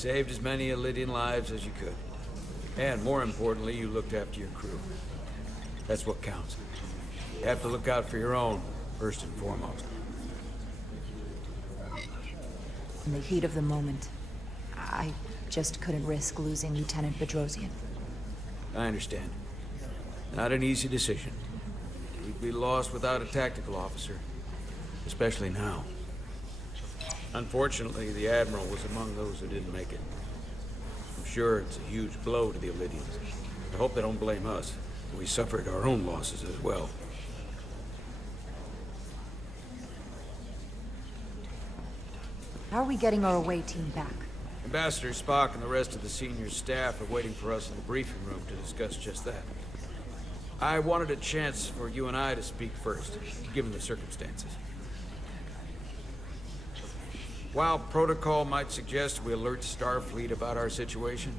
saved as many Elydian lives as you could. And more importantly, you looked after your crew. That's what counts. You have to look out for your own, first and foremost. In the heat of the moment, I just couldn't risk losing Lieutenant Bedrosian. I understand. Not an easy decision. We'd be lost without a tactical officer. Especially now. Unfortunately, the Admiral was among those who didn't make it. I'm sure it's a huge blow to the Elydians. I hope they don't blame us. We suffered our own losses as well. How are we getting our away team back? Ambassador Spock and the rest of the senior staff are waiting for us in the briefing room to discuss just that. I wanted a chance for you and I to speak first, given the circumstances. While protocol might suggest we alert Starfleet about our situation,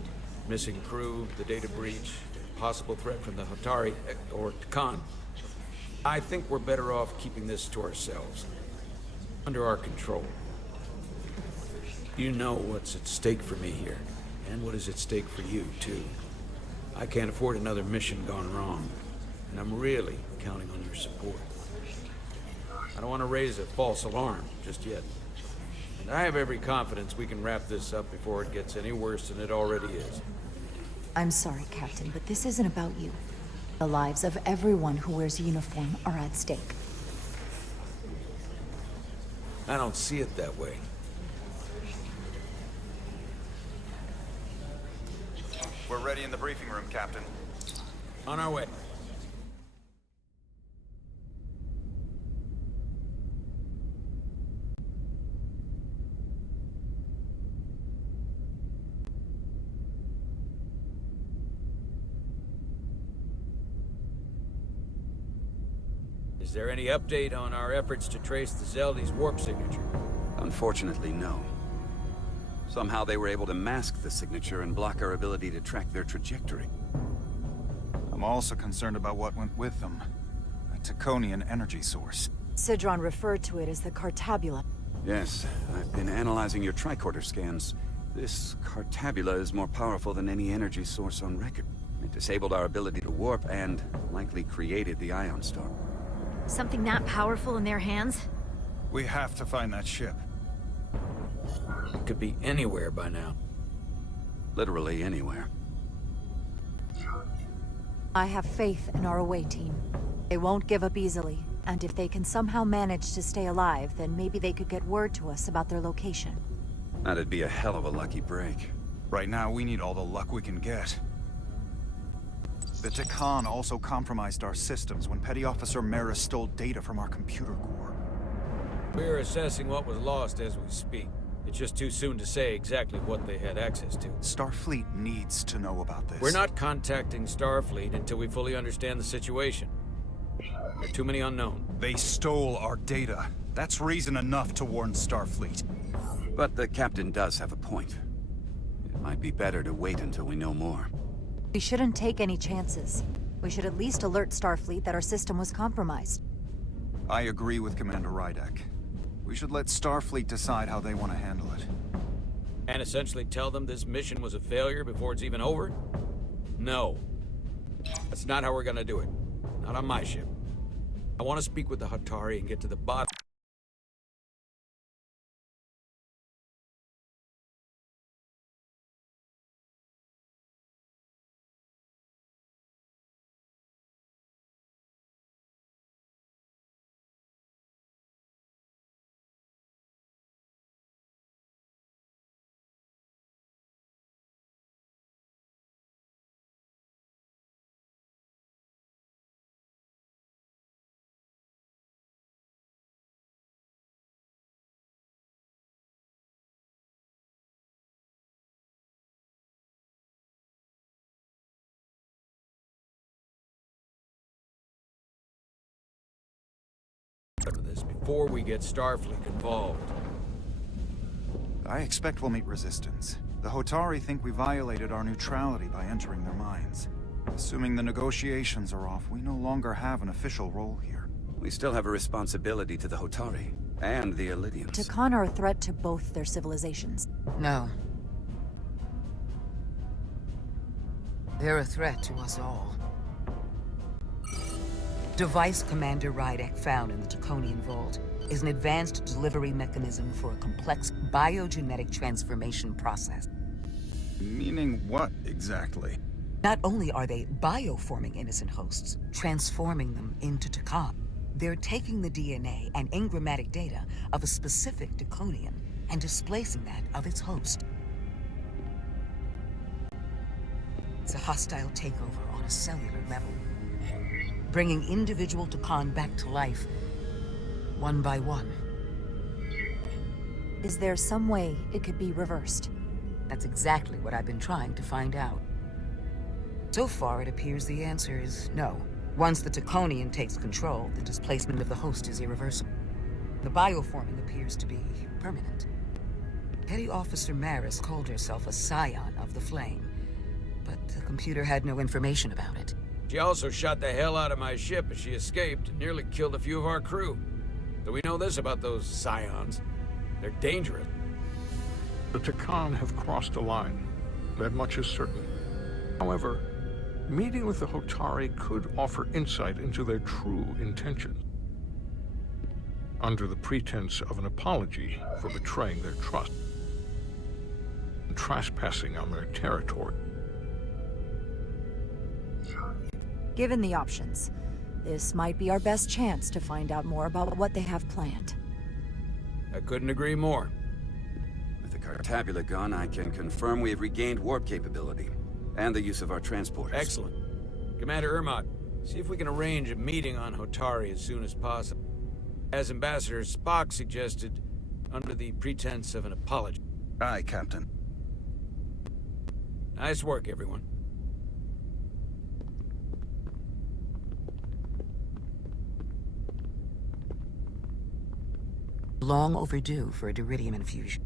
missing crew, the data breach, possible threat from the Hatari, or Khan, I think we're better off keeping this to ourselves, under our control. You know what's at stake for me here, and what is at stake for you, too. I can't afford another mission gone wrong, and I'm really counting on your support. I don't want to raise a false alarm just yet. And I have every confidence we can wrap this up before it gets any worse than it already is. I'm sorry, Captain, but this isn't about you. The lives of everyone who wears a uniform are at stake. I don't see it that way. We're ready in the briefing room, Captain. On our way. Is there any update on our efforts to trace the Zeldy's warp signature? Unfortunately, no. Somehow they were able to mask the signature and block our ability to track their trajectory. I'm also concerned about what went with them. A Taconian energy source. Sidron referred to it as the Cartabula. Yes, I've been analyzing your tricorder scans. This Cartabula is more powerful than any energy source on record. It disabled our ability to warp and likely created the Ion Storm. Something that powerful in their hands? We have to find that ship. It could be anywhere by now. Literally anywhere. I have faith in our away team. They won't give up easily, and if they can somehow manage to stay alive, then maybe they could get word to us about their location. That'd be a hell of a lucky break. Right now, we need all the luck we can get. The Takan also compromised our systems when Petty Officer Maris stole data from our computer core. We're assessing what was lost as we speak. It's just too soon to say exactly what they had access to. Starfleet needs to know about this. We're not contacting Starfleet until we fully understand the situation. There are too many unknown. They stole our data. That's reason enough to warn Starfleet. But the captain does have a point. It might be better to wait until we know more. We shouldn't take any chances. We should at least alert Starfleet that our system was compromised. I agree with Commander Rydek. We should let Starfleet decide how they want to handle it. And essentially tell them this mission was a failure before it's even over? No. That's not how we're gonna do it. Not on my ship. I want to speak with the Hatari and get to the bottom. Of this before we get Starfleet involved. I expect we'll meet resistance. The Hotari think we violated our neutrality by entering their minds. Assuming the negotiations are off, we no longer have an official role here. We still have a responsibility to the Hotari and the Elydians. Takan are a threat to both their civilizations. No. They're a threat to us all. Device Commander Rydek found in the Draconian Vault is an advanced delivery mechanism for a complex biogenetic transformation process. Meaning what, exactly? Not only are they bioforming innocent hosts, transforming them into Takan, they're taking the DNA and engrammatic data of a specific Draconian and displacing that of its host. It's a hostile takeover on a cellular level, bringing individual Takan back to life, one by one. Is there some way it could be reversed? That's exactly what I've been trying to find out. So far, it appears the answer is no. Once the Draconian takes control, the displacement of the host is irreversible. The bioforming appears to be permanent. Petty Officer Maris called herself a scion of the Flame, but the computer had no information about it. She also shot the hell out of my ship as she escaped and nearly killed a few of our crew. So we know this about those scions. They're dangerous. The Takan have crossed a line. That much is certain. However, meeting with the Hotari could offer insight into their true intentions. Under the pretense of an apology for betraying their trust and trespassing on their territory. Given the options, this might be our best chance to find out more about what they have planned. I couldn't agree more. With the Cartabula gone, I can confirm we have regained warp capability and the use of our transporters. Excellent. Commander Ermot, see if we can arrange a meeting on Hotari as soon as possible. As Ambassador Spock suggested, under the pretense of an apology. Aye, Captain. Nice work, everyone. Long overdue for a Duridium infusion.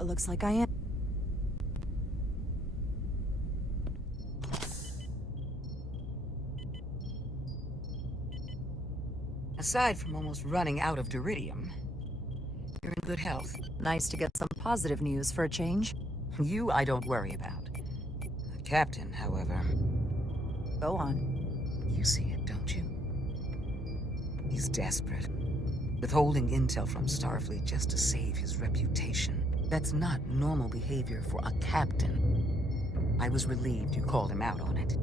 It looks like I am. Aside from almost running out of Duridium, you're in good health. Nice to get some positive news for a change. You, I don't worry about. The Captain, however, Go on. you see it, don't you? He's desperate. Withholding intel from Starfleet just to save his reputation. That's not normal behavior for a captain. I was relieved you called him out on it.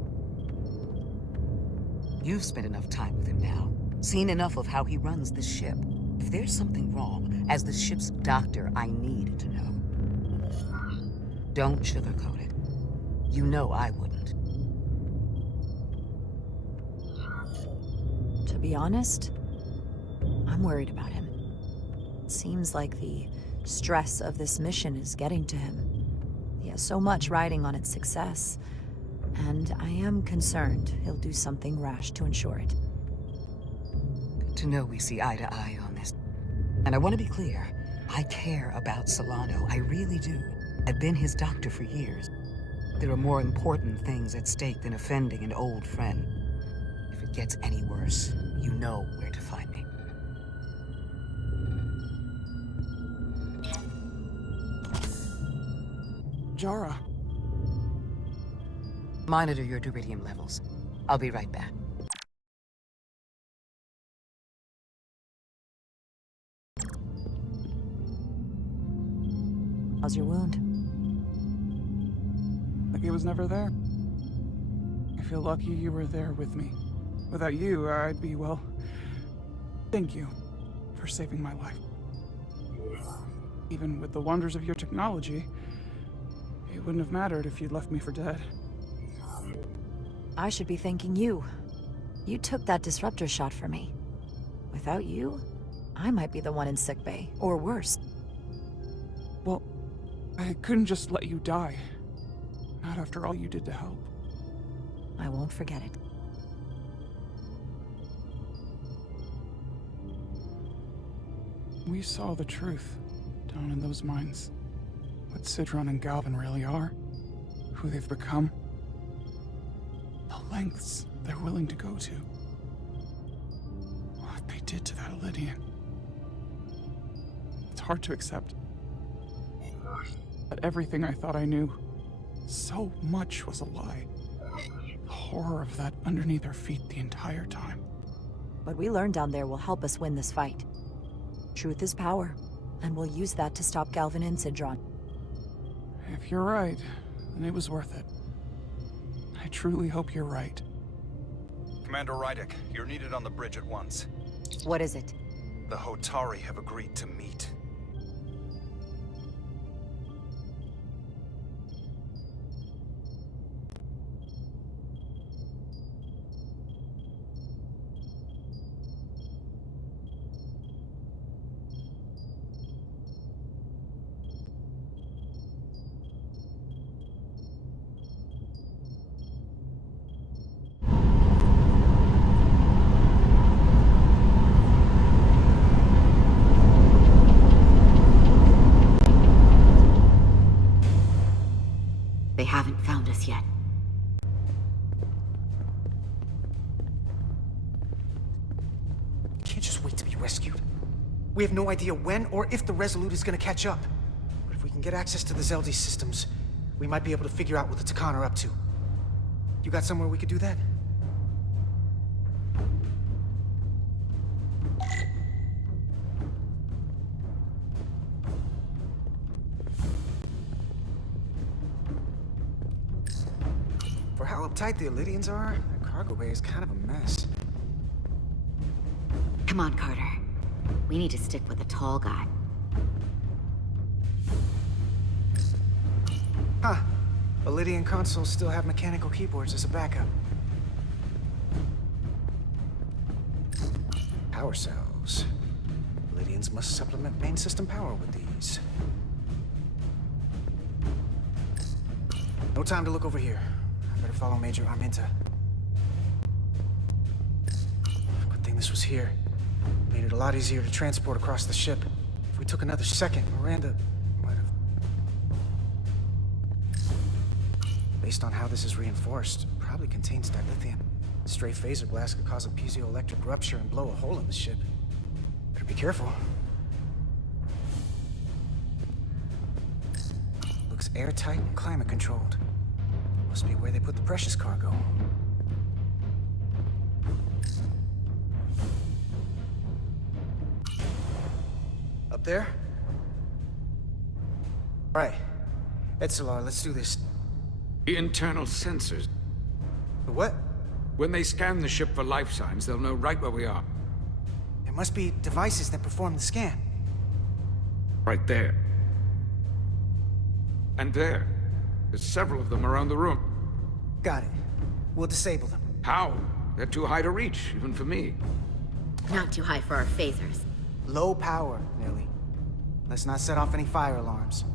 You've spent enough time with him now. Seen enough of how he runs this ship. If there's something wrong, as the ship's doctor, I need to know. Don't sugarcoat it. You know I wouldn't. To be honest, I'm worried about him. It seems like the stress of this mission is getting to him. He has so much riding on its success, and I am concerned he'll do something rash to ensure it. Good to know we see eye to eye on this. And I want to be clear, I care about Solano, I really do. I've been his doctor for years. There are more important things at stake than offending an old friend. If it gets any worse, you know where to find me. Jara. Monitor your Duridium levels. I'll be right back. How's your wound? Like it was never there. I feel lucky you were there with me. Without you, I'd be, well... Thank you for saving my life. Even with the wonders of your technology, it wouldn't have mattered if you'd left me for dead. I should be thanking you. You took that disruptor shot for me. Without you, I might be the one in sickbay, or worse. Well, I couldn't just let you die. Not after all you did to help. I won't forget it. We saw the truth down in those mines. What Sidron and Galvin really are. Who they've become. The lengths they're willing to go to. What they did to that Lydian. It's hard to accept. But everything I thought I knew So much was a lie. The horror of that underneath our feet the entire time. What we learn down there will help us win this fight. Truth is power, and we'll use that to stop Galvin and Sidron. If you're right, then it was worth it. I truly hope you're right. Commander Rydick, you're needed on the bridge at once. What is it? The Hotari have agreed to meet. They haven't found us yet. Can't just wait to be rescued. We have no idea when or if the Resolute is gonna catch up. But if we can get access to the Zeldi systems, we might be able to figure out what the Takan are up to. You got somewhere we could do that? For how uptight the Elydians are, that cargo bay is kind of a mess. Come on, Carter. We need to stick with the tall guy. Huh. Elydian consoles still have mechanical keyboards as a backup. Power cells. Elydians must supplement main system power with these. No time to look over here. I better follow Major Arminta. Good thing this was here. Made it a lot easier to transport across the ship. If we took another second, Miranda might have... Based on how this is reinforced, it probably contains dilithium. A stray phaser blast could cause a piezoelectric rupture and blow a hole in the ship. Better be careful. Looks airtight and climate controlled. Must be where they put the precious cargo. Up there? Right. Etzelar, let's do this. The internal sensors. The what? When they scan the ship for life signs, they'll know right where we are. There must be devices that perform the scan. Right there. And there. There's several of them around the room. Got it. We'll disable them. How? They're too high to reach, even for me. Not too high for our phasers. Low power, Nelly. Let's not set off any fire alarms.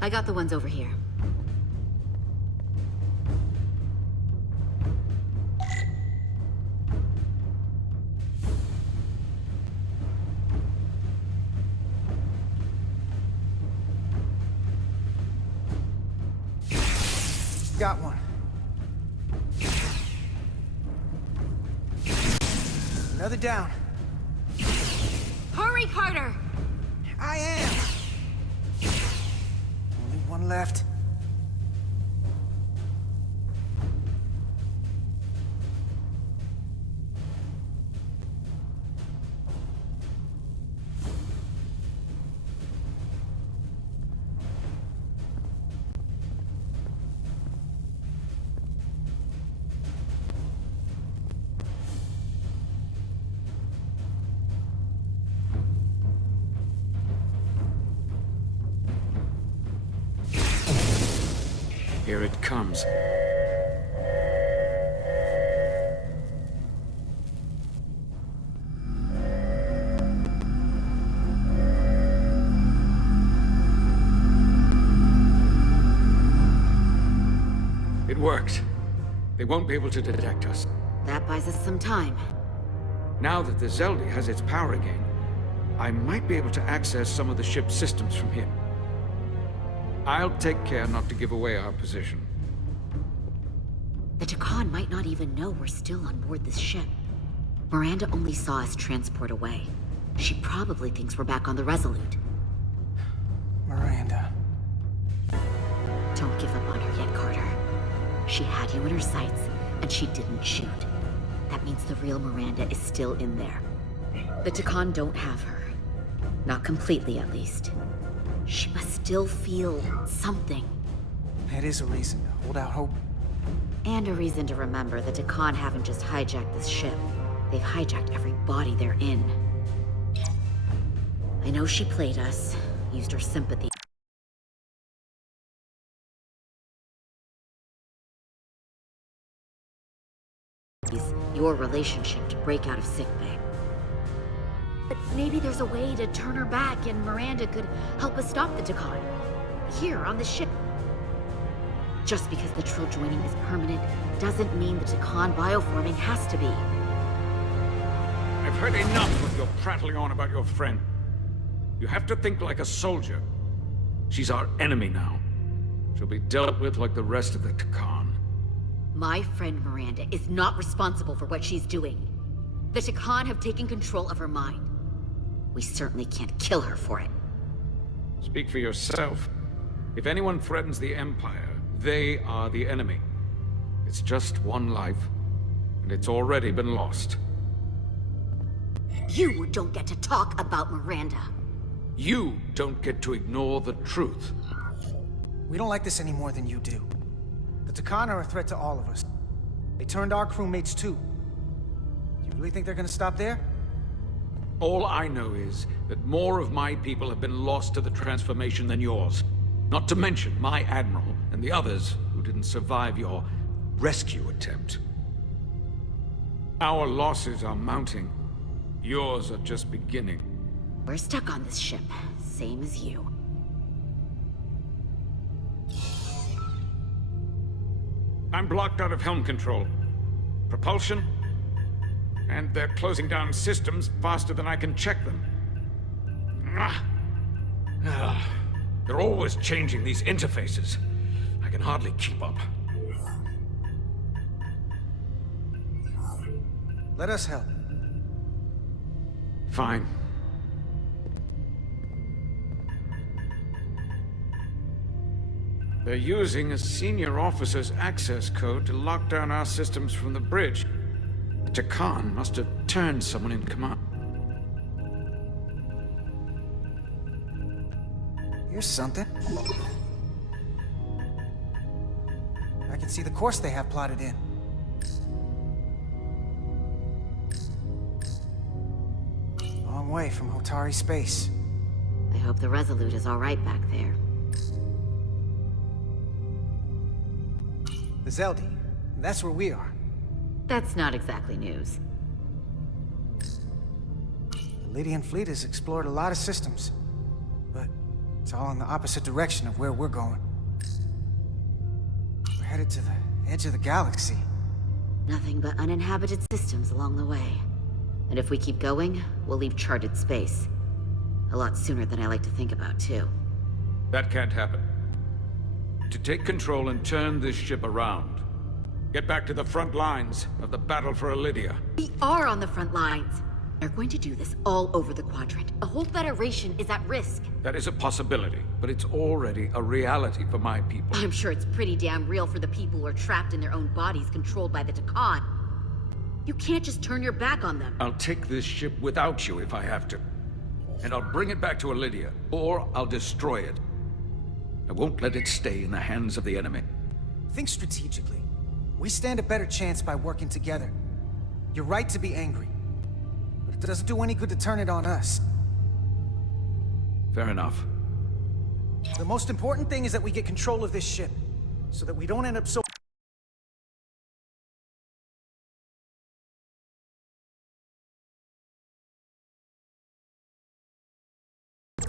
I got the ones over here. Got one. Another down. Hurry, Carter! I am! Only one left. Here it comes. It worked. They won't be able to detect us. That buys us some time. Now that the Zeldi has its power again, I might be able to access some of the ship's systems from here. I'll take care not to give away our position. The Takan might not even know we're still on board this ship. Miranda only saw us transport away. She probably thinks we're back on the Resolute. Miranda. Don't give up on her yet, Carter. She had you in her sights, and she didn't shoot. That means the real Miranda is still in there. The Takan don't have her. Not completely, at least. She must still feel something. That is a reason to hold out hope. And a reason to remember the Takan haven't just hijacked this ship. They've hijacked every body they're in. I know she played us, used her sympathy. Your relationship to break out of sickbay. But maybe there's a way to turn her back and Miranda could help us stop the Takan. Here, on the ship. Just because the Trill joining is permanent doesn't mean the Takan bioforming has to be. I've heard enough of your prattling on about your friend. You have to think like a soldier. She's our enemy now. She'll be dealt with like the rest of the Takan. My friend Miranda is not responsible for what she's doing. The Takan have taken control of her mind. We certainly can't kill her for it. Speak for yourself. If anyone threatens the Empire, they are the enemy. It's just one life, and it's already been lost. You don't get to talk about Miranda. You don't get to ignore the truth. We don't like this any more than you do. The Takan are a threat to all of us. They turned our crewmates too. Do you really think they're gonna stop there? All I know is that more of my people have been lost to the transformation than yours. Not to mention my admiral and the others who didn't survive your rescue attempt. Our losses are mounting. Yours are just beginning. We're stuck on this ship, same as you. I'm blocked out of helm control. Propulsion? And they're closing down systems faster than I can check them. They're always changing these interfaces. I can hardly keep up. Let us help. Fine. They're using a senior officer's access code to lock down our systems from the bridge. The Takan must have turned someone in command. Here's something. I can see the course they have plotted in. Long way from Hotari space. I hope the Resolute is all right back there. The Zeldi. That's where we are. That's not exactly news. The Lydian fleet has explored a lot of systems, but it's all in the opposite direction of where we're going. We're headed to the edge of the galaxy. Nothing but uninhabited systems along the way. And if we keep going, we'll leave charted space. A lot sooner than I like to think about, too. That can't happen. To take control and turn this ship around. Get back to the front lines of the battle for Lydia. We are on the front lines. They're going to do this all over the quadrant. The whole Federation is at risk. That is a possibility, but it's already a reality for my people. I'm sure it's pretty damn real for the people who are trapped in their own bodies controlled by the Takan. You can't just turn your back on them. I'll take this ship without you if I have to. And I'll bring it back to Lydia, or I'll destroy it. I won't let it stay in the hands of the enemy. Think strategically. We stand a better chance by working together. You're right to be angry, but it doesn't do any good to turn it on us. Fair enough. The most important thing is that we get control of this ship, so that we don't end up so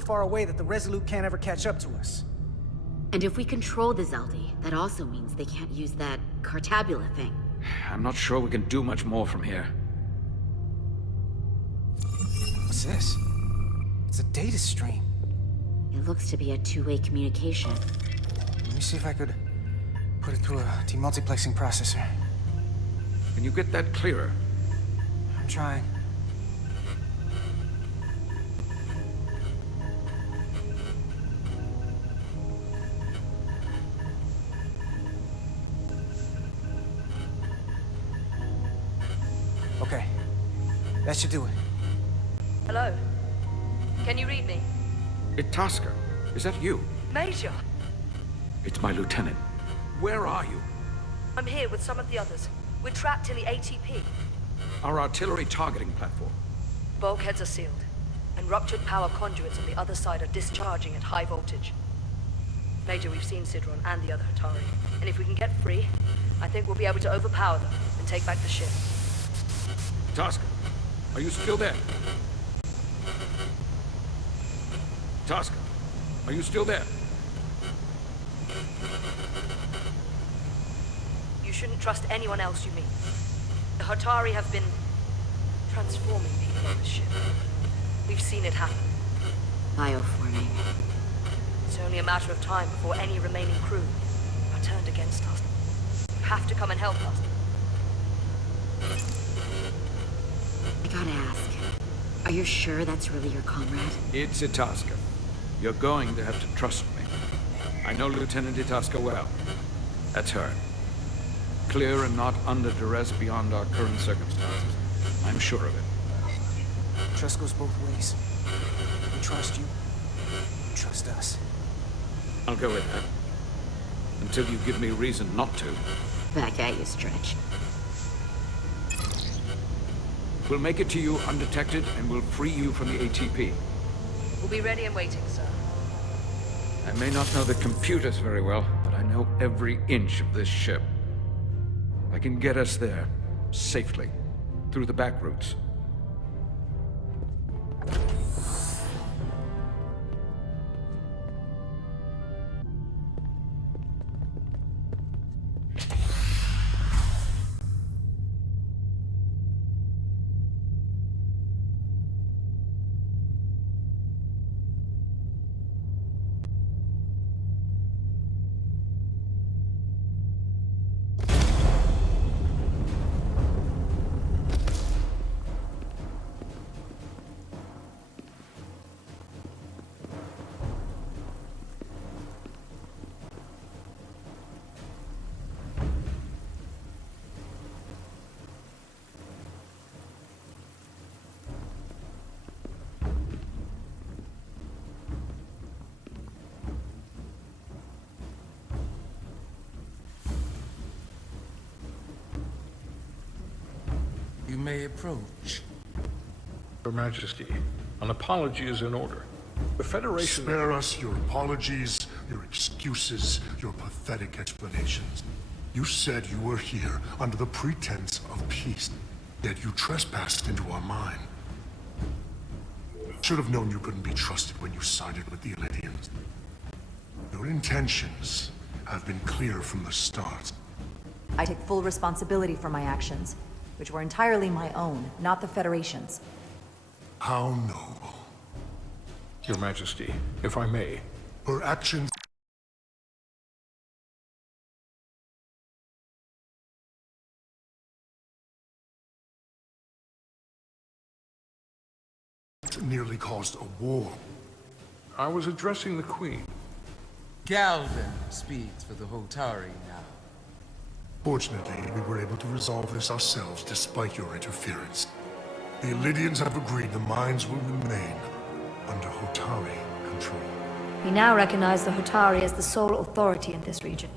far away that the Resolute can't ever catch up to us. And if we control the Zeldi, that also means they can't use that Cartabula thing. I'm not sure we can do much more from here. What's this? It's a data stream. It looks to be a two-way communication. Let me see if I could put it through a demultiplexing processor. Can you get that clearer? I'm trying. That should do it. Hello? Can you read me? Itasca, is that you? Major! It's my lieutenant. Where are you? I'm here with some of the others. We're trapped in the ATP. Our artillery targeting platform. Bulkheads are sealed, and ruptured power conduits on the other side are discharging at high voltage. Major, we've seen Sidron and the other Hatari, and if we can get free, I think we'll be able to overpower them and take back the ship. Itasca, are you still there? Itasca, are you still there? You shouldn't trust anyone else you meet. The Hatari have been transforming people on this ship. We've seen it happen. Bioforming. It's only a matter of time before any remaining crew are turned against us. You have to come and help us. I gotta ask, are you sure that's really your comrade? It's Itasca. You're going to have to trust me. I know Lieutenant Itasca well. That's her. Clear and not under duress beyond our current circumstances. I'm sure of it. Trust goes both ways. We trust you. You trust us. I'll go with that. Until you give me reason not to. Back at you, Stretch. We'll make it to you undetected, and we'll free you from the ATP. We'll be ready and waiting, sir. I may not know the computers very well, but I know every inch of this ship. I can get us there, safely, through the back routes. You may approach. Your Majesty, an apology is in order. The Federation... Spare us your apologies, your excuses, your pathetic explanations. You said you were here under the pretense of peace, yet you trespassed into our mine. Should have known you couldn't be trusted when you sided with the Elydians. Your intentions have been clear from the start. I take full responsibility for my actions, which were entirely my own, not the Federation's. How noble. Your Majesty, if I may. Her actions nearly caused a war. I was addressing the Queen. Galvin speaks for the Hotari now. Fortunately, we were able to resolve this ourselves despite your interference. The Elydians have agreed the mines will remain under Hotari control. We now recognize the Hotari as the sole authority in this region.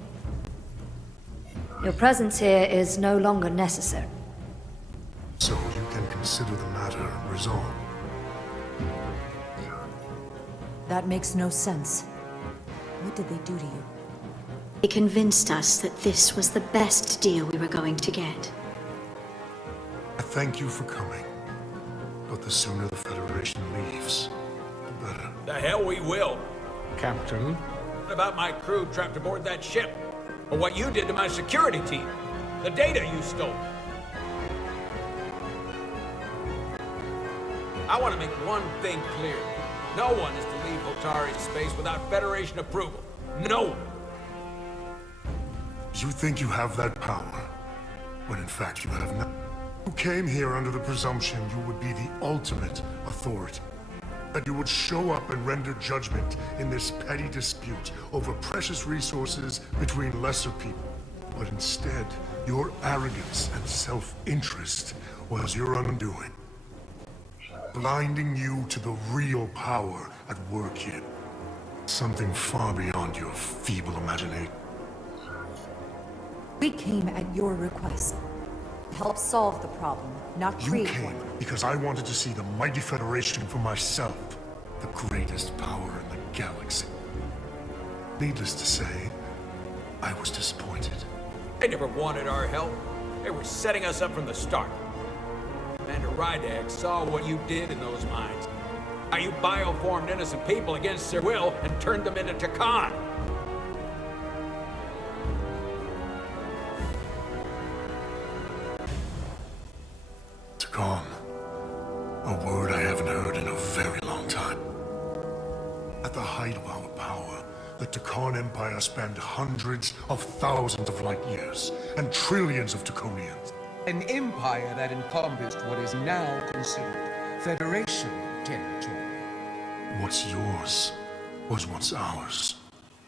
Your presence here is no longer necessary. So you can consider the matter resolved. That makes no sense. What did they do to you? They convinced us that this was the best deal we were going to get. I thank you for coming. But the sooner the Federation leaves, the better. The hell we will. Captain. What about my crew trapped aboard that ship? Or what you did to my security team? The data you stole? I want to make one thing clear. No one is to leave Hotari space without Federation approval. No one. You think you have that power, when in fact you have not. You came here under the presumption you would be the ultimate authority. That you would show up and render judgment in this petty dispute over precious resources between lesser people. But instead, your arrogance and self-interest was your undoing. blinding you to the real power at work here. Something far beyond your feeble imagination. We came at your request. To help solve the problem, not create You came one. because I wanted to see the mighty Federation for myself. The greatest power in the galaxy. Needless to say, I was disappointed. They never wanted our help. They were setting us up from the start. Commander Rydak saw what you did in those mines. How you bioformed innocent people against their will and turned them into Takan. Takan. A word I haven't heard in a very long time. At the height of our power, the Takan Empire spanned hundreds of thousands of light years and trillions of Taconians. An empire that encompassed what is now considered Federation territory. What's yours was once ours.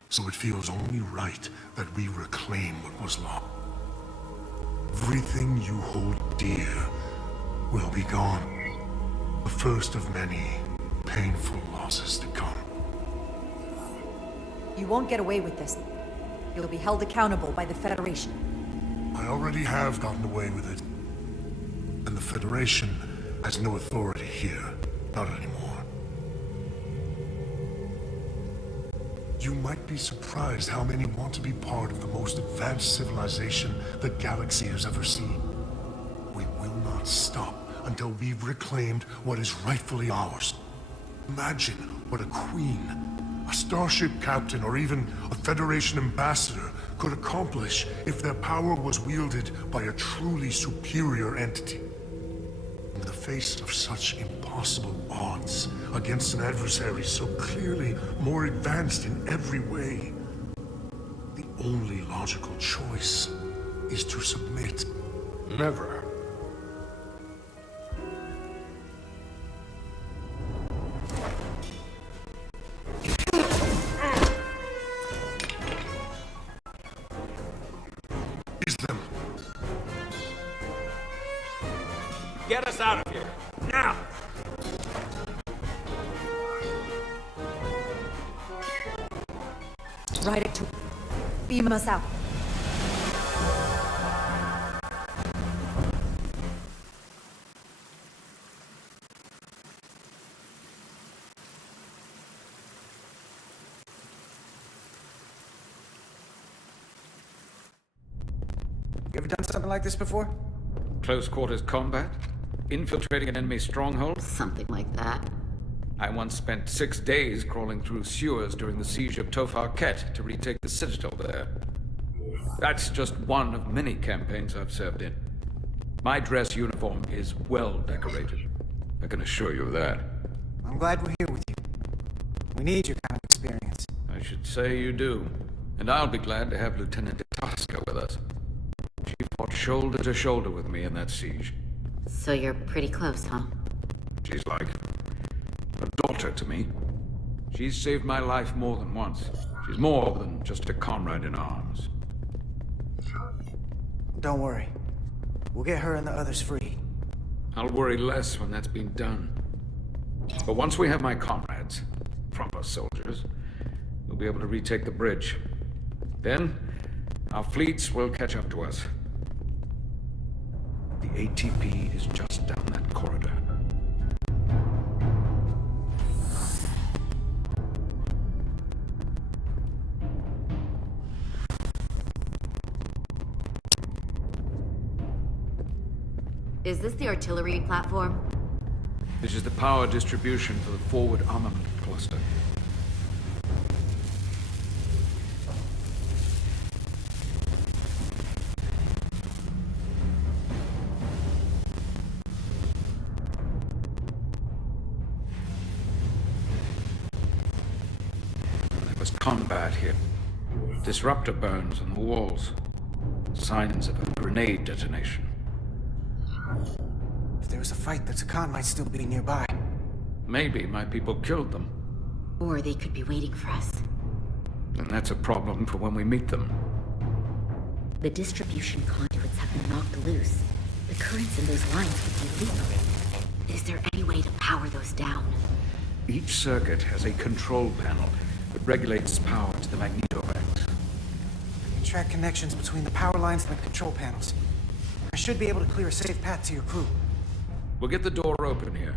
So it feels only right that we reclaim what was lost. Everything you hold dear will be gone. The first of many painful losses to come. You won't get away with this. You'll be held accountable by the Federation. I already have gotten away with it. And the Federation has no authority here. Not anymore. You might be surprised how many want to be part of the most advanced civilization the galaxy has ever seen. We will not stop until we've reclaimed what is rightfully ours. Imagine what a queen, a starship captain, or even a Federation ambassador could accomplish if their power was wielded by a truly superior entity. In the face of such impossible odds against an adversary so clearly more advanced in every way, the only logical choice is to submit. Never. Get us out of here, now! Ride it to beam us out. You ever done something like this before? Close quarters combat? Infiltrating an enemy stronghold? Something like that. I once spent 6 days crawling through sewers during the siege of Tofar Ket to retake the citadel there. That's just one of many campaigns I've served in. My dress uniform is well decorated. I can assure you of that. I'm glad we're here with you. We need your kind of experience. I should say you do. And I'll be glad to have Lieutenant Taska with us. She fought shoulder to shoulder with me in that siege. So you're pretty close, huh? She's like a daughter to me. She's saved my life more than once. She's more than just a comrade in arms. Don't worry. We'll get her and the others free. I'll worry less when that's been done. But once we have my comrades, proper soldiers, we'll be able to retake the bridge. Then, our fleets will catch up to us. The ATP is just down that corridor. Is this the artillery platform? This is the power distribution for the forward armament cluster. There was combat here. Disruptor burns on the walls. Signs of a grenade detonation. If there was a fight, the Takan might still be nearby. Maybe my people killed them. Or they could be waiting for us. And that's a problem for when we meet them. The distribution conduits have been knocked loose. The currents in those lines would be lethal. Is there any way to power those down? Each circuit has a control panel that regulates power to the magnetovac. I can track connections between the power lines and the control panels. I should be able to clear a safe path to your crew. We'll get the door open here.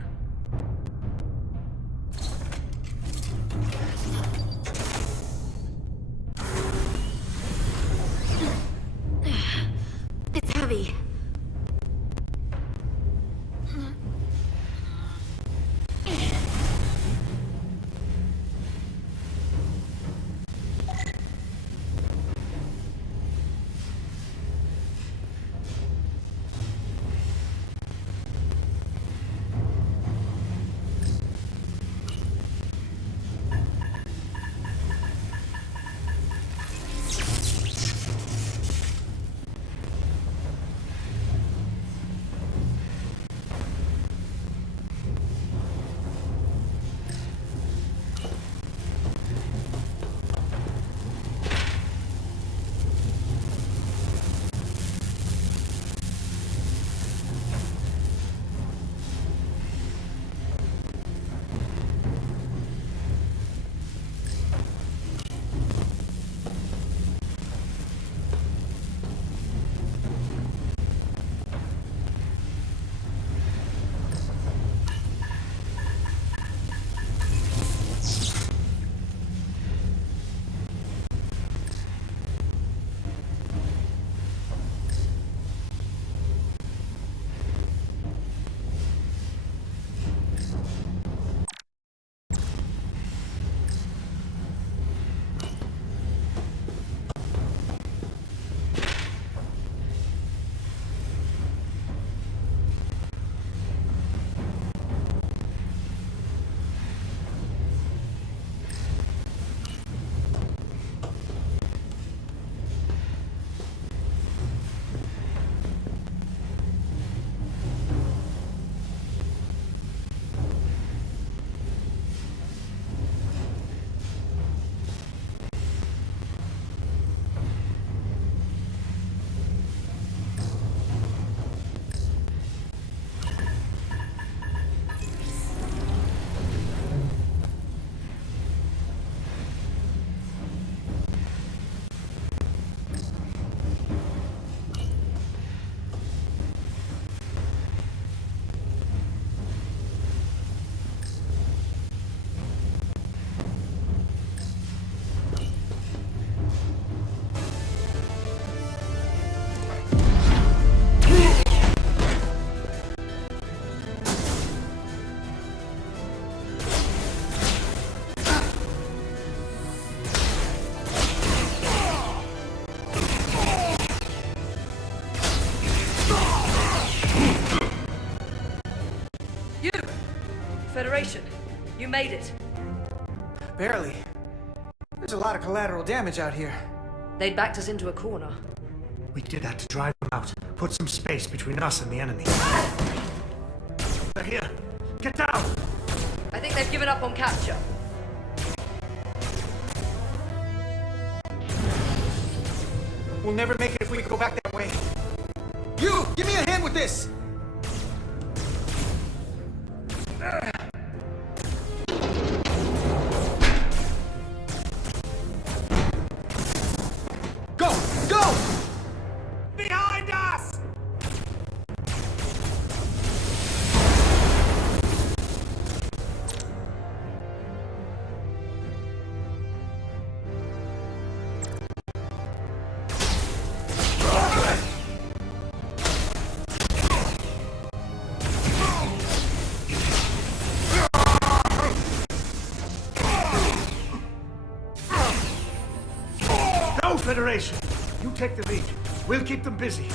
It's heavy. Federation, you made it. Barely. There's a lot of collateral damage out here. They'd backed us into a corner. We did that to drive them out. Put some space between us and the enemy. They're here. Get down! I think they've given up on capture. We'll never make it if we go back that way. You! Give me a hand with this! Go! Go! Behind us! Federation, you take the lead. We'll keep them busy.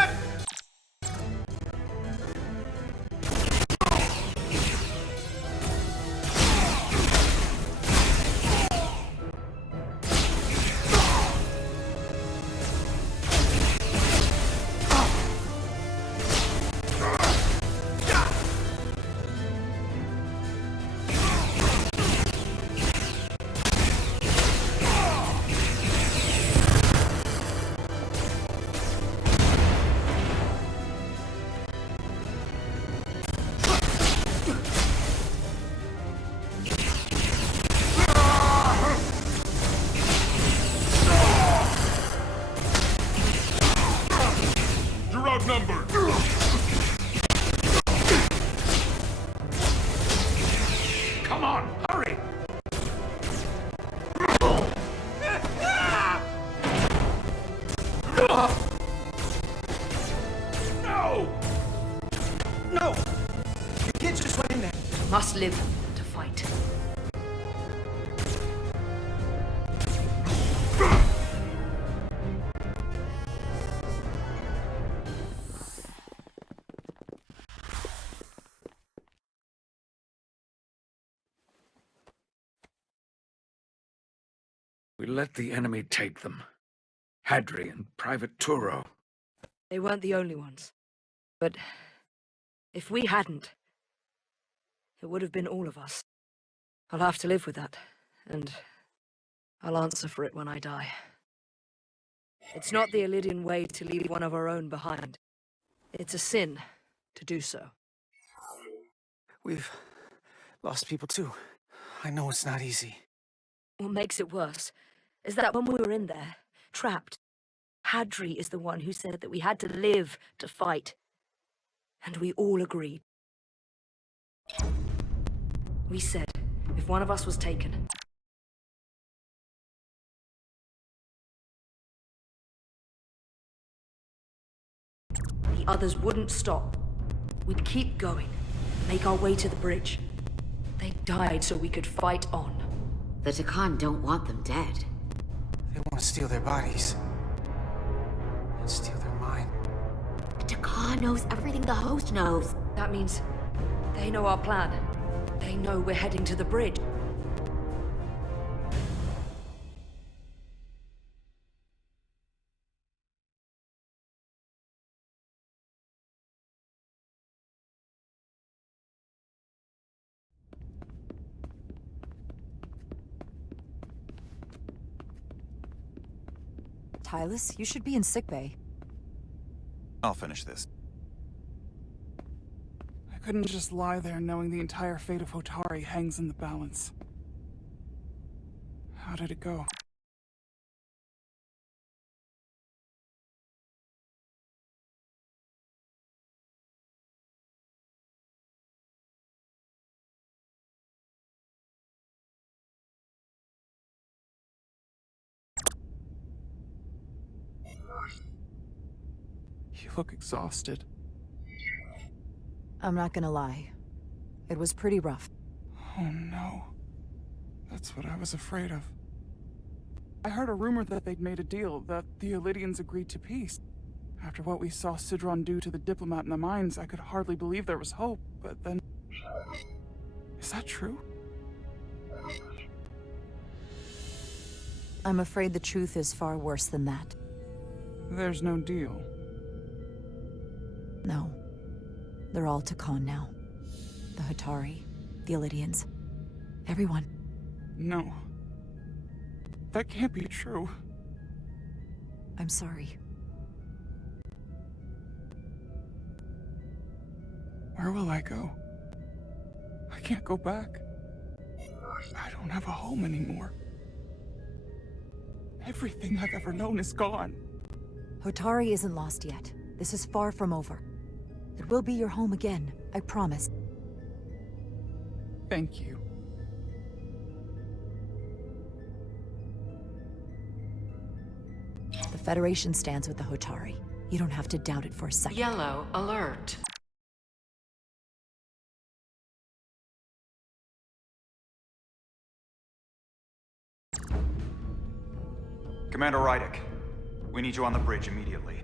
ship! outnumbered! Come on, hurry! No! No! The kid just went in there. Must live to fight. We let the enemy take them. Hadri and Private Turo. They weren't the only ones. But if we hadn't, it would have been all of us. I'll have to live with that, and I'll answer for it when I die. It's not the Illydian way to leave one of our own behind. It's a sin to do so. We've lost people too. I know it's not easy. What makes it worse is that when we were in there, trapped, Hadri is the one who said that we had to live to fight. And we all agreed. We said, if one of us was taken, the others wouldn't stop. We'd keep going, make our way to the bridge. They died so we could fight on. The Takan don't want them dead. They want to steal their bodies. And steal their mind. The Takan knows everything the host knows. That means they know our plan. They know we're heading to the bridge. Tylus, you should be in sickbay. I'll finish this. I couldn't just lie there knowing the entire fate of Hotari hangs in the balance. How did it go? You look exhausted. I'm not gonna lie. It was pretty rough. Oh no. That's what I was afraid of. I heard a rumor that they'd made a deal, that the Illydians agreed to peace. After what we saw Sidron do to the diplomat in the mines, I could hardly believe there was hope, but then... Is that true? I'm afraid the truth is far worse than that. There's no deal. No. They're all Takan now. The Hotari, the Illydians, everyone. No. That can't be true. I'm sorry. Where will I go? I can't go back. I don't have a home anymore. Everything I've ever known is gone. Hotari isn't lost yet. This is far from over. It will be your home again, I promise. Thank you. The Federation stands with the Hotari. You don't have to doubt it for a second. Yellow alert. Commander Rydick, we need you on the bridge immediately.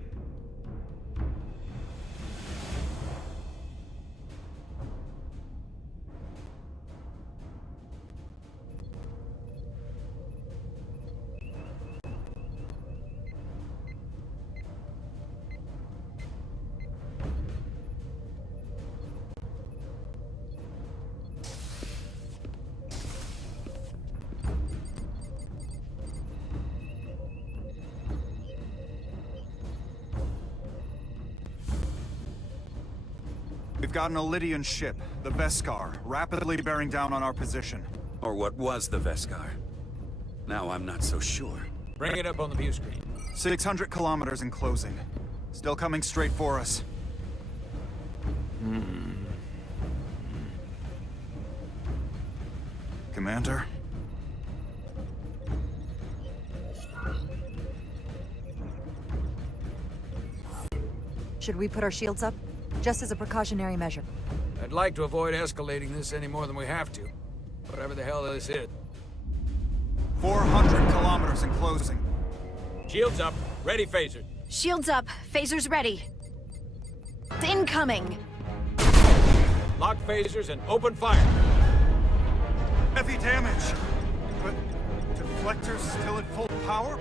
We've got an Elydian ship, the Veskar, rapidly bearing down on our position. Or what was the Veskar. Now I'm not so sure. Bring it up on the view screen. 600 kilometers in closing. Still coming straight for us. Commander? Should we put our shields up? Just as a precautionary measure. I'd like to avoid escalating this any more than we have to. Whatever the hell this is. 400 kilometers in closing. Shields up. Ready, phaser. Shields up. Phasers ready. It's incoming. Lock phasers and open fire. Heavy damage. But deflectors still at full power?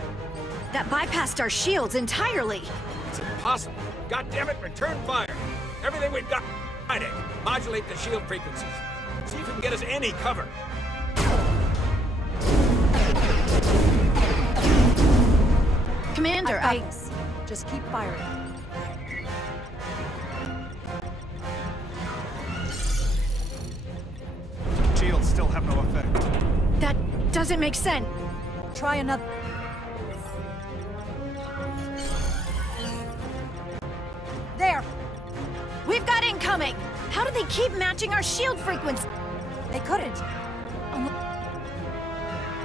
That bypassed our shields entirely. It's impossible. God damn it, return fire. Everything we've got. Modulate the shield frequencies. See if we can get us any cover. Commander, I got this. Just keep firing. Shields still have no effect. That doesn't make sense. Try another. There! We've got incoming! How do they keep matching our shield frequency? They couldn't.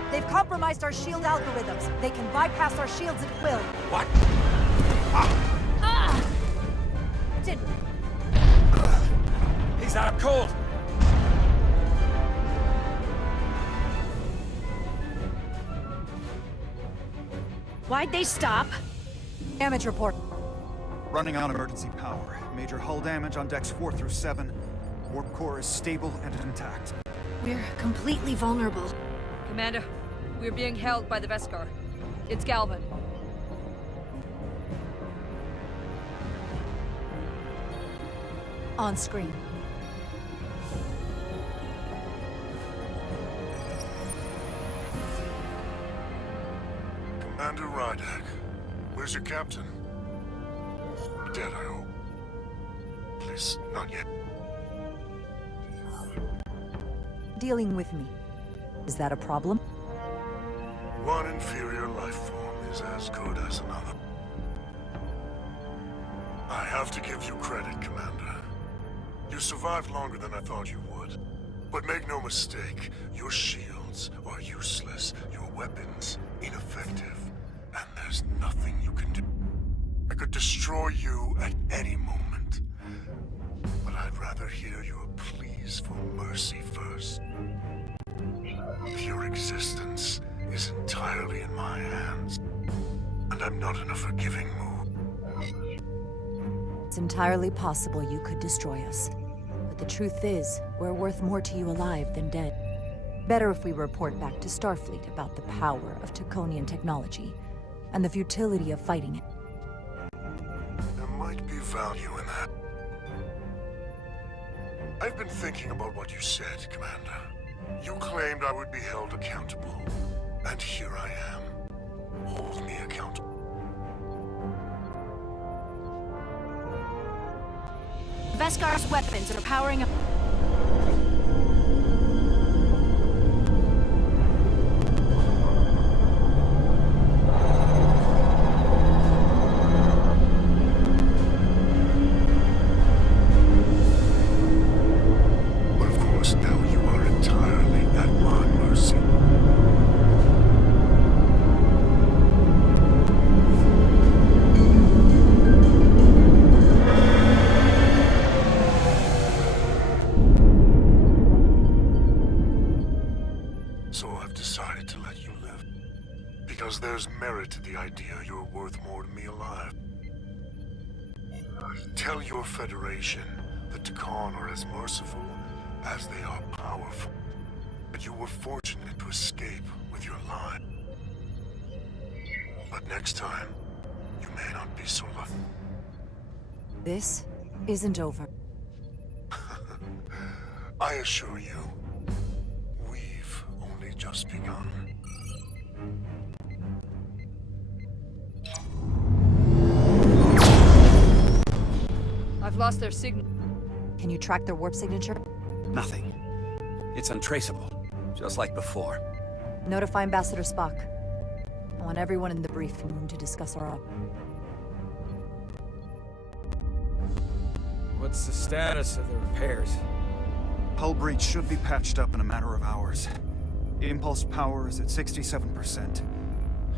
They've compromised our shield algorithms. They can bypass our shields at will. What? Didn't. He's out cold. Why'd they stop? Damage report. Running on emergency power. Major hull damage on decks 4 through 7. Warp core is stable and intact. We're completely vulnerable. Commander, we're being held by the Veskar. It's Galvin. On screen. Commander Rydak, where's your captain? Dead, I hope. At least, not yet. Dealing with me. Is that a problem? One inferior life form is as good as another. I have to give you credit, Commander. You survived longer than I thought you would. But make no mistake, your shields are useless, your weapons ineffective, and there's nothing you can do. I could destroy you at any moment. But I'd rather hear your pleas for mercy first. Your existence is entirely in my hands, and I'm not in a forgiving mood. It's entirely possible you could destroy us. But the truth is, we're worth more to you alive than dead. Better if we report back to Starfleet about the power of Taconian technology, and the futility of fighting it. There might be value in that. I've been thinking about what you said, Commander. You claimed I would be held accountable, and here I am. Hold me accountable. Veskar's weapons are powering up. But of course, now you are entirely at my mercy. So I've decided to let you live. Because there's merit to the idea you're worth more to me alive. Tell your Federation that Takan are as merciful as they are powerful. But you were fortunate to escape with your life. But next time, you may not be so lucky. This isn't over. I assure you, we've only just begun. I've lost their signal. Can you track their warp signature? Nothing. It's untraceable, just like before. Notify Ambassador Spock. I want everyone in the briefing room to discuss our op. What's the status of the repairs? Hull breach should be patched up in a matter of hours. Impulse power is at 67%.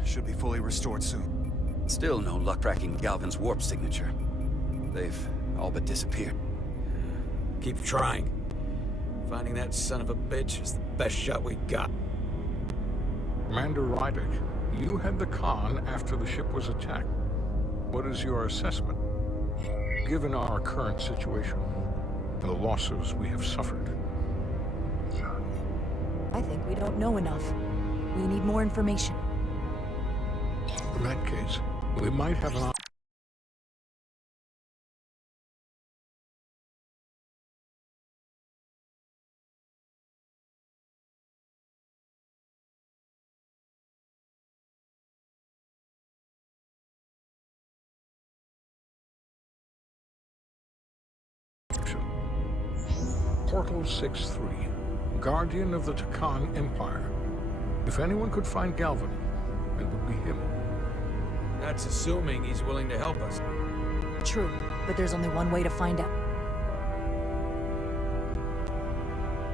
Should be fully restored soon. Still no luck tracking Galvin's warp signature. They've all but disappeared. Keep trying. Finding that son of a bitch is the best shot we got. Commander Rydick, you had the con after the ship was attacked. What is your assessment? Given our current situation, and the losses we have suffered. I think we don't know enough. We need more information. In that case, we might have an Portal 6-3, Guardian of the Takan Empire. If anyone could find Galvin, it would be him. That's assuming he's willing to help us. True, but there's only one way to find out.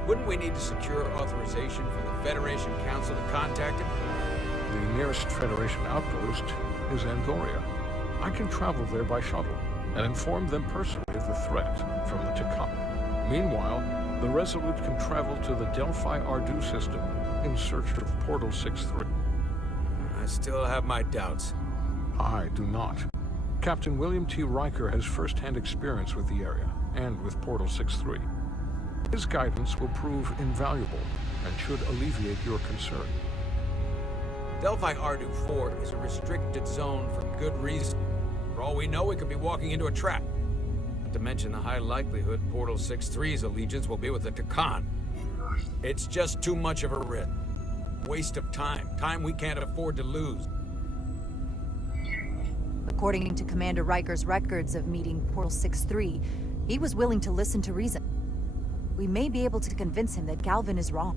Wouldn't we need to secure authorization from the Federation Council to contact him? The nearest Federation outpost is Andoria. I can travel there by shuttle and inform them personally of the threat from the Takan. Meanwhile, the Resolute can travel to the Delphi Ardu system in search of Portal 6-3. I still have my doubts. I do not. Captain William T. Riker has first-hand experience with the area, and with Portal 6-3. His guidance will prove invaluable, and should alleviate your concern. Delphi Ardu 4 is a restricted zone for good reason. For all we know, we could be walking into a trap. Not to mention the high likelihood Portal 6-3's allegiance will be with the Takan. It's just too much of a risk. Waste of time. Time we can't afford to lose. According to Commander Riker's records of meeting Portal 6-3, he was willing to listen to reason. We may be able to convince him that Galvin is wrong.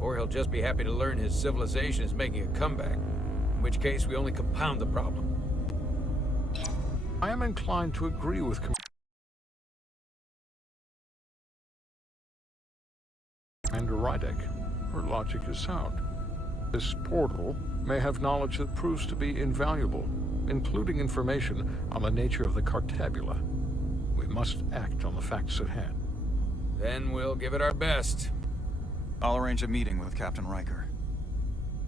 Or he'll just be happy to learn his civilization is making a comeback. In which case, we only compound the problem. I am inclined to agree with Commander Rydick. Her logic is sound. This portal may have knowledge that proves to be invaluable, including information on the nature of the Cartabula. We must act on the facts at hand. Then we'll give it our best. I'll arrange a meeting with Captain Riker.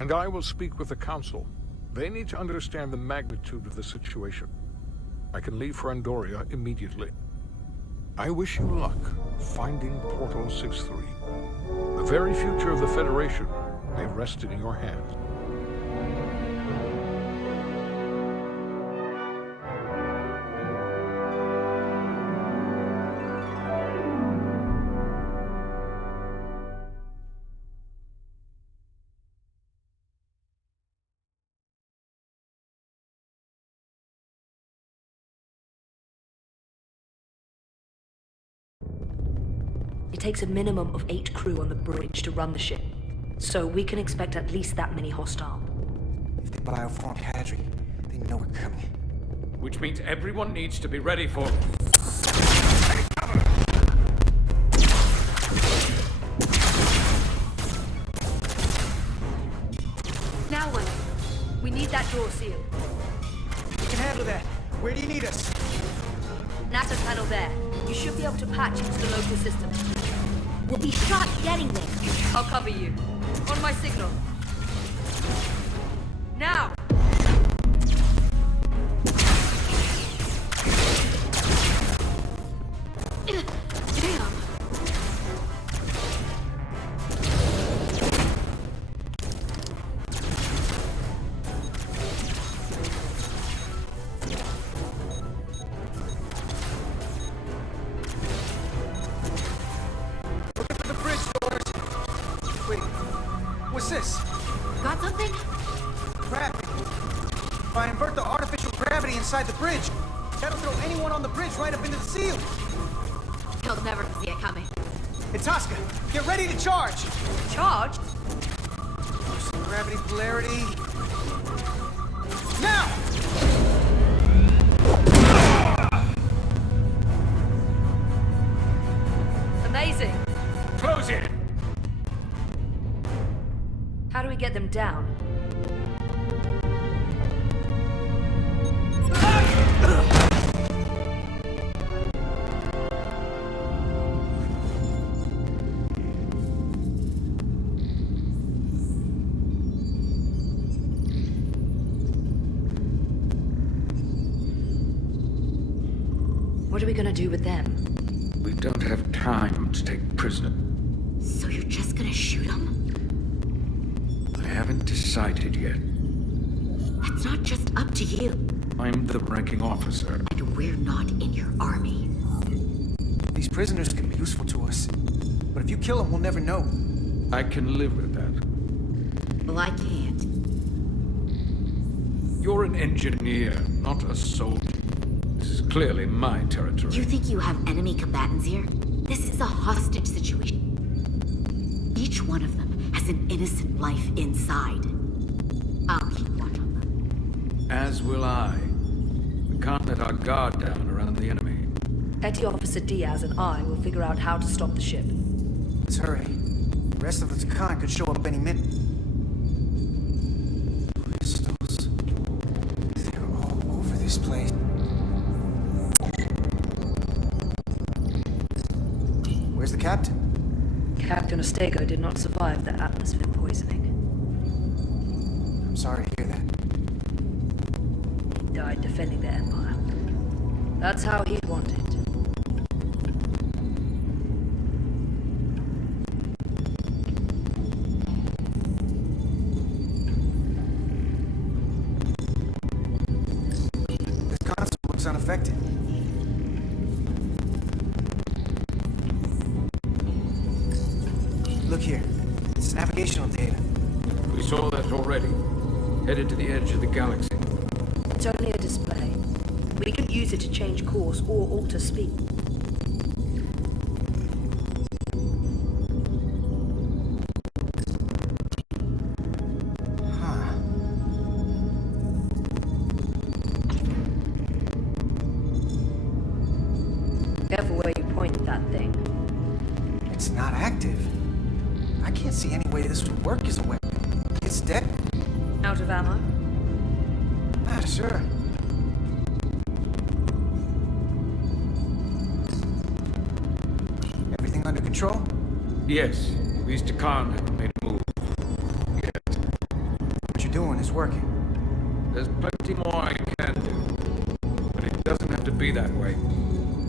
And I will speak with the Council. They need to understand the magnitude of the situation. I can leave for Andoria immediately. I wish you luck finding Portal 6-3. The very future of the Federation may rest in your hands. It takes a minimum of 8 crew on the bridge to run the ship, so we can expect at least that many hostile. If they bioformed Hadri, they know we're coming. Which means everyone needs to be ready for... Now what? We need that door sealed. We can handle that. Where do you need us? NASA panel there. You should be able to patch into the local system. We'll be shot getting there. I'll cover you. On my signal. Now! Damn. What's this? Got something? Gravity. If I invert the artificial gravity inside the bridge, that'll throw anyone on the bridge right up into the seal. He'll never see it coming. Itasca, get ready to charge! Charge? Some gravity polarity. Now! Amazing. Close it! How do we get them down? What are we gonna do with them? We don't have time to take prisoners. So you're just gonna shoot him? I haven't decided yet. That's not just up to you. I'm the ranking officer. And we're not in your army. These prisoners can be useful to us. But if you kill them, we'll never know. I can live with that. Well, I can't. You're an engineer, not a soldier. This is clearly my territory. You think you have enemy combatants here? This is a hostage situation. Each one of them has an innocent life inside. I'll keep watch on them. As will I. We can't let our guard down around the enemy. Petty Officer Diaz and I will figure out how to stop the ship. Let's hurry. The rest of the Takan could show up any minute. Crystals. They're all over this place. Where's the captain? Captain Ostego did not survive the atmosphere poisoning. I'm sorry to hear that. He died defending the Empire. That's how he wanted. This console looks unaffected. Look here. It's navigational data. We saw that already. Headed to the edge of the galaxy. It's only a display. We can use it to change course or alter speed. Huh. Careful where you point that thing. It's not active. I can't see any way this would work as a weapon. It's dead. Out of ammo? Ah, sure. Everything under control? Yes, these Takan haven't made a move yet. What you're doing is working. There's plenty more I can do. But it doesn't have to be that way.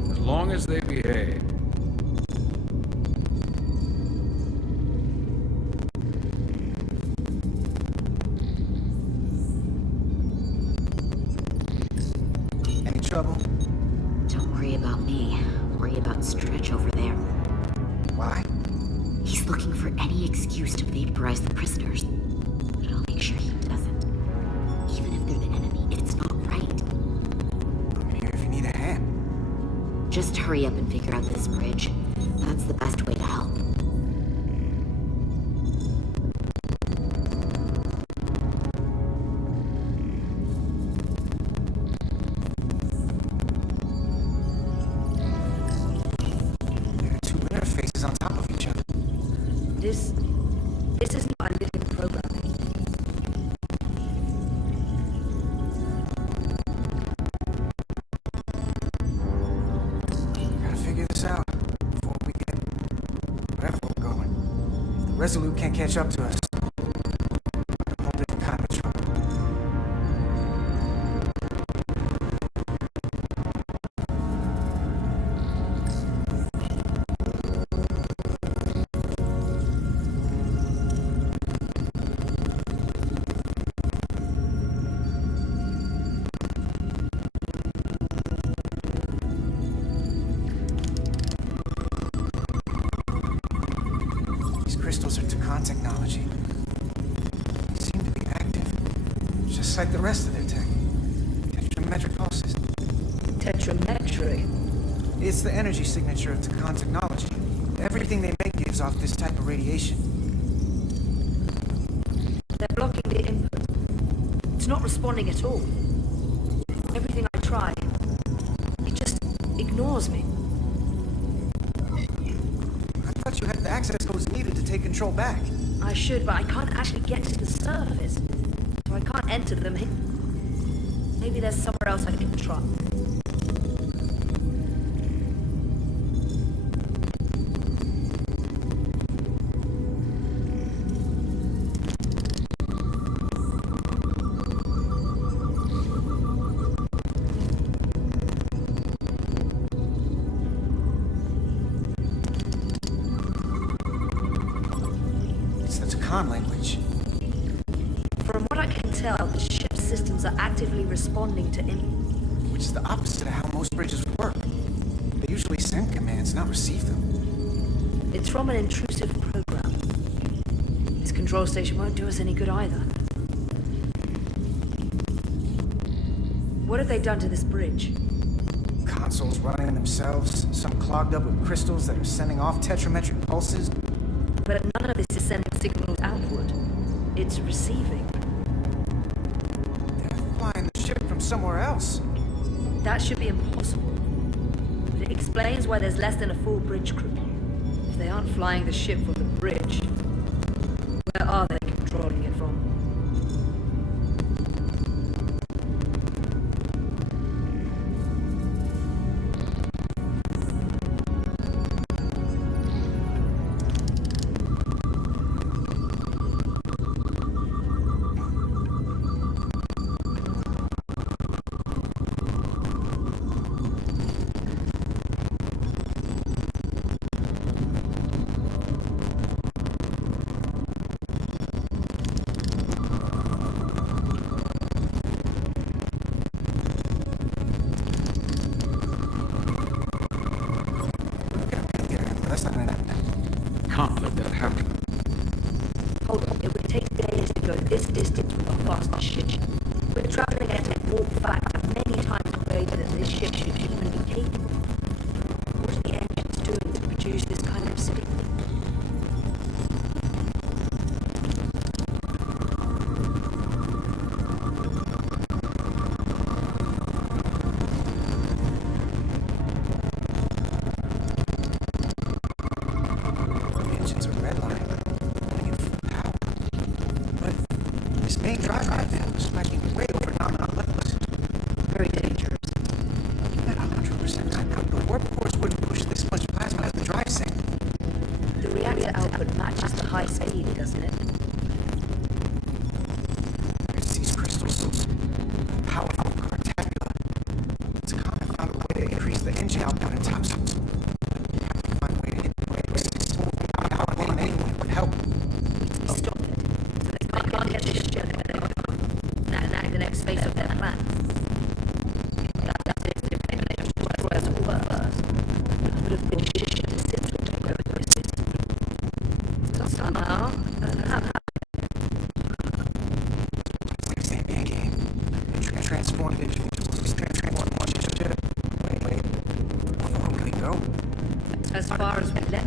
As long as they behave. Any trouble? Don't worry about me. Worry about Stretch over there. Why? He's looking for any excuse to vaporize the prisoners. But I'll make sure he doesn't. Even if they're the enemy, it's not right. I'm here if you need a hand. Just hurry up and figure out this bridge. That's the best way to help. There are two interfaces on top of each other. This isn't analytic programming. Gotta figure this out before we get wherever we're going. If the Resolute can't catch up to us, we're a whole different kind of trouble. These crystals are Takan technology. They seem to be active, just like the rest of their tech. Tetrametric pulses. Tetrametric. It's the energy signature of Takan technology. Everything they make gives off this type of radiation. They're blocking the input. It's not responding at all. Everything I try, it just ignores me. I thought you had the access codes needed to take control back. I should, but I can't actually get to the surface. So I can't enter them. Maybe there's somewhere else I can try. Language. From what I can tell, the ship's systems are actively responding to which is the opposite of how most bridges work. They usually send commands, not receive them. It's from an intrusive program. This control station won't do us any good either. What have they done to this bridge? Consoles running themselves, some clogged up with crystals that are sending off tetrametric pulses. But none of this is sending signals outward. It's receiving. They're flying the ship from somewhere else. That should be impossible. But it explains why there's less than a full bridge crew. If they aren't flying the ship from the bridge, where are they controlling it from? Can't let that happen. Hold on, it would take days to go this distance with a fast ship. We're traveling at a warp factor many times greater than this ship should humanly be capable. What are the engines doing to produce this kind of speed? Main drive right now is smashing way over nominal levels. Very dangerous. At 100%, the warp force wouldn't push this much plasma as the drive sink. The reactor output matches the high speed, doesn't it? There's these crystals. Powerful cartabula. Takan found a way to increase the engine output at top speed. You have to find a way to hit the brakes. Anyone would help. Stop it. So they can't get this ship and they won't enact the next phase of their plan. That's it. They have to destroy us all first. It would have been shit to sit through to go to this. Somehow, doesn't happen. It's like a game. Transformed individuals. Transformed one ship. Wait. How far can we go? As far as we let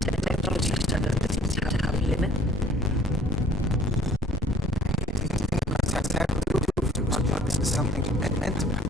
technology doesn't seem to have a limit. This is something meant to happen.